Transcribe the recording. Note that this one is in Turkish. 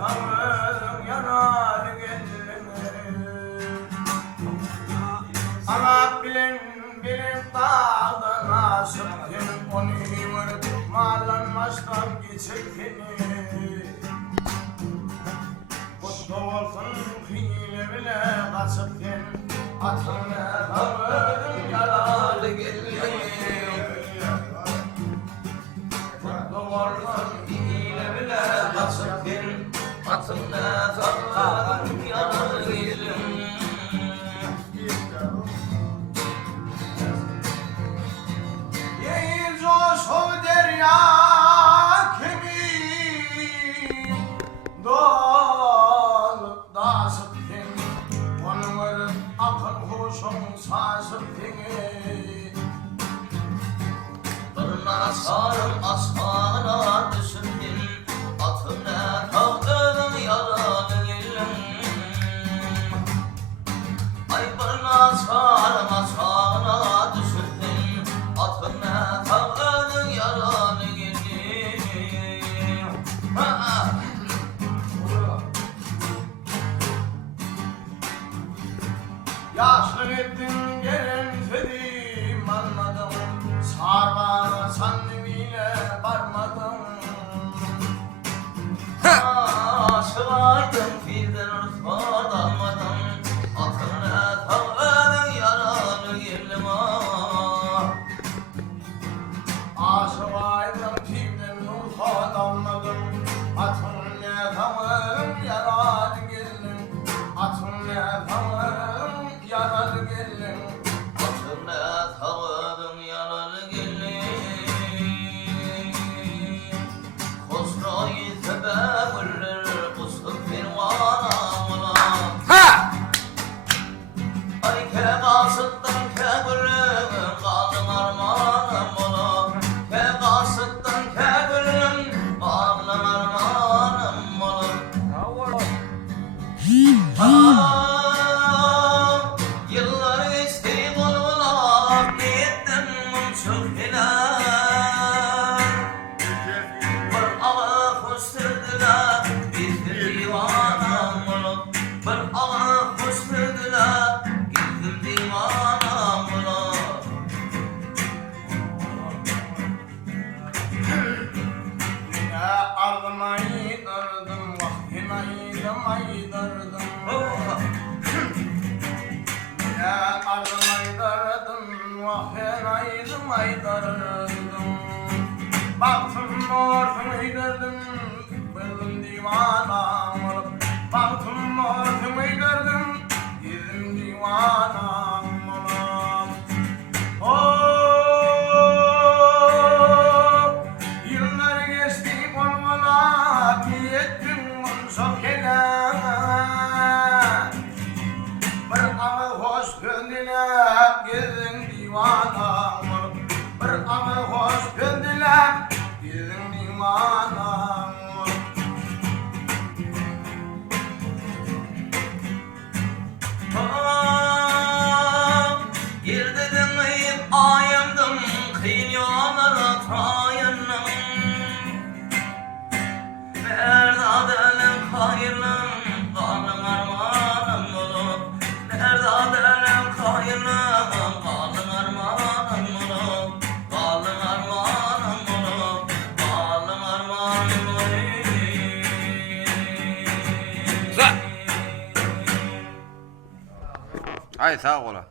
tavırım yanar geldim. Ama bilin dağdan asıktım, onu vurdup malanmazdan geçirkini. Kutlu olsun hile bile kaçıktım, atını tavırım yanar geldim. Kutlu olsun hile bile kaçıktım, atını tavırım yanar geldim. Sol derya kemiğim dolup da sıktım, onu varıp akıl hoşum sarsıktım. Bırna sarım asmana düşürdüm, atımda kavganın yaralı gelim. Ay bırna sarım asmana düşürdüm, atımda kavganın yaralı gelim. Yaşlı ettim gelin dedim, almadım, sarma sandviyle varmadım. Aşılaydım filden ırtma dalmadım, atına tavlanın yaralı gelim. Aşılaydım filden ırtma dalmadım, atına tavlanın yaralı gelim. Atına tavlanın yaralı gelim. Atına tavlanın yaralı gelim. Kusrayı tebevüller kusur bir vanamına. Ay kegasıttan kegülüm kalın armanım ola. Kegasıttan kegülüm kalın armanım ola. Yıllar geçti bulgular, niyettim çok helal. Bir ağa koşturdular, gittim divanam olup. Bir ağa koşturdular, gittim divanam olup. Ya ağlamayı dördüm, vahyimayı damayı dördüm. Ya ağlamayı dördüm, vahyimayı damayı dördüm. Baktım ortamı dördüm, bildim divanam olup. Baktım ortamı dördüm, girdim divanam olup. Yıllar geçti bulmalar, niyettim çok helal. Bir ağı hoş gönlüler, girdin divanam olup. Bir ağı hoş gönlüler, girdin divanam olup. Girdim ayıp ayımdım, kıyın yollara tayınım. Nerede adelim hayırlım, kalın armanım olup. Nerede adelim hayırlım, kalın armanım olup. Kalın armanım olup, kalın armanım olup. Hay sağ ola.